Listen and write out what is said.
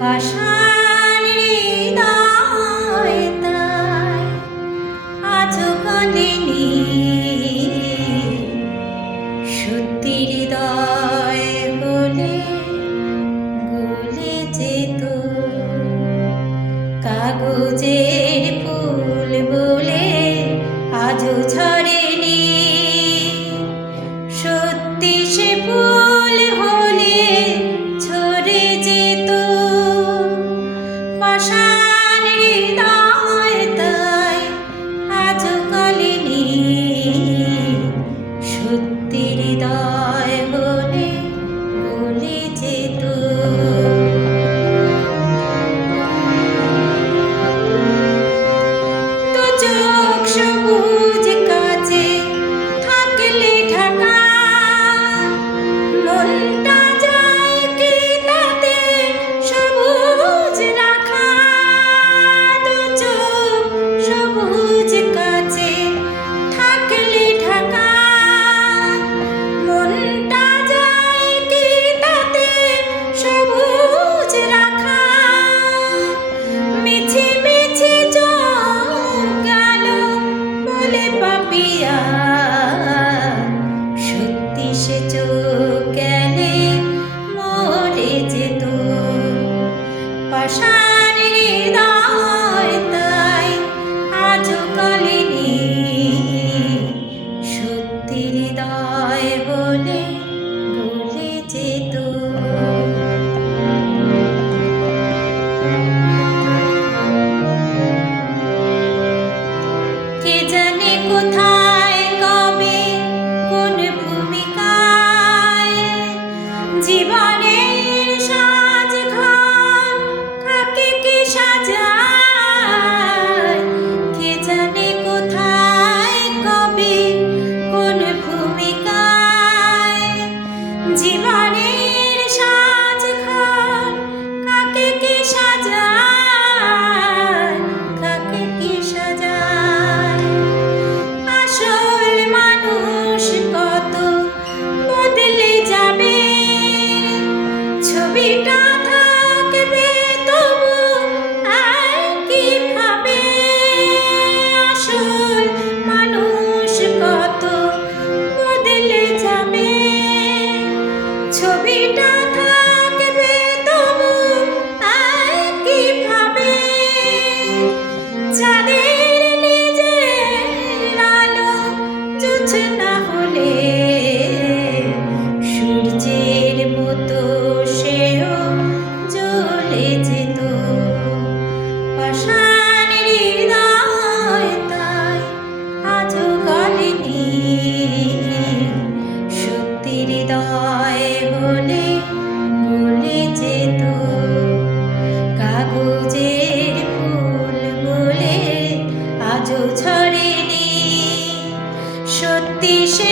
পাষাণ হৃদয় তাই আজও গলেনি, সত্যি হৃদয় বলে গলে যেত। কাগজের ফুল বলে আজও ঝরেনি, সত্যি সে ফুল হলে ঝরে যেত। পাষাণ হৃদয় তাই আজও গলেনি, সত্যি হৃদয় বলে গলে যেত। সবুজ কাছে থাকলে ঢাকা, মনটা যায় কি তাতে সবুজ রাখা। দু চোখ সবুজ কাছে থাকলে ঢাকা, মনটা যায় কি তাতে সবুজ রাখা। মিছি মিছি পাপিয়া, সত্যি সে চোখ গেলে মরে যেত। পাষাণ হৃদয় তাই আজও গলেনি, সত্যি হৃদয় বলে গলে যেত। কে জানে কোথায় কবে কোন ভূমিকায় জীবনের সাজঘর কাকে কে সাজায়। কে জানে কোথায় কবে কোন ভূমিকায় জীবনের সাজঘর কাকে কে সাজায়, কাকে কে সাজায়। আসল মানুষ কত বদলে যাবে, ছবিটা থাকবে তবু একই ভাবে। আসল মানুষ কত বদলে যাবে, ছবিটা থাকবে তবু একই ভাবে। যাদের নিজের আলো জোছনা হলে সূর্যের মতো সেও জ্বলে যেত। পাষাণ হৃদয় তাই আজও গলেনি, সত্যি হৃদয় বলে গলে যেত। কাগজের ফুল বলে আজও ঝরেনি, সত্যি সে